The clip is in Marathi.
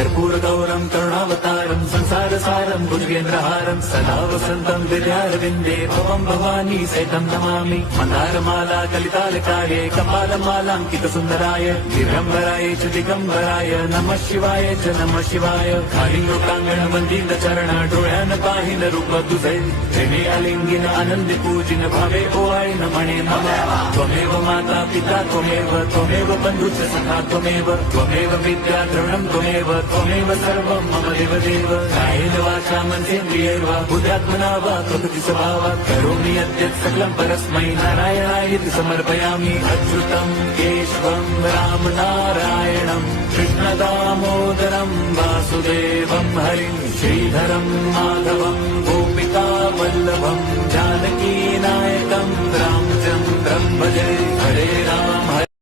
कर्पूर गौरम करुणावतारम संसार सारम भुजगेंद्रहारम सदा वसंतम विद्यारविंदे भवम भवानी सहितं नमामि मंदारमाला कलितालकार्ये कपालमालांकित सुंदराय दिगंबराय च दिगंबराय नमः शिवाय च नमः शिवाय खाली लोकांगण मंदिर चरण डोळ्यान पाहिन रूप तुझे प्रेमे अलिंगिन आनंदी पूजिन भावे ओवाळीन म्हणे नमः त्वमेव माता पिता त्वमेव बंधुश्च सखा त्वमेव विद्या द्रविणं त्वमेव सर्वं मम देवदेव कायेन वाचा मनसेन्द्रियैर्वा बुद्ध्यात्मना वा प्रकृति स्वभावात् करोमि यद्यत् सकलं परस्मै नारायणायेति समर्पयामि अच्युतं केशवं राम नारायणं कृष्णदामोदरं वासुदेवं हरिं श्रीधरं माधवं गोपिका वल्लभं जानकी नायकं रामचन्द्रं भजे।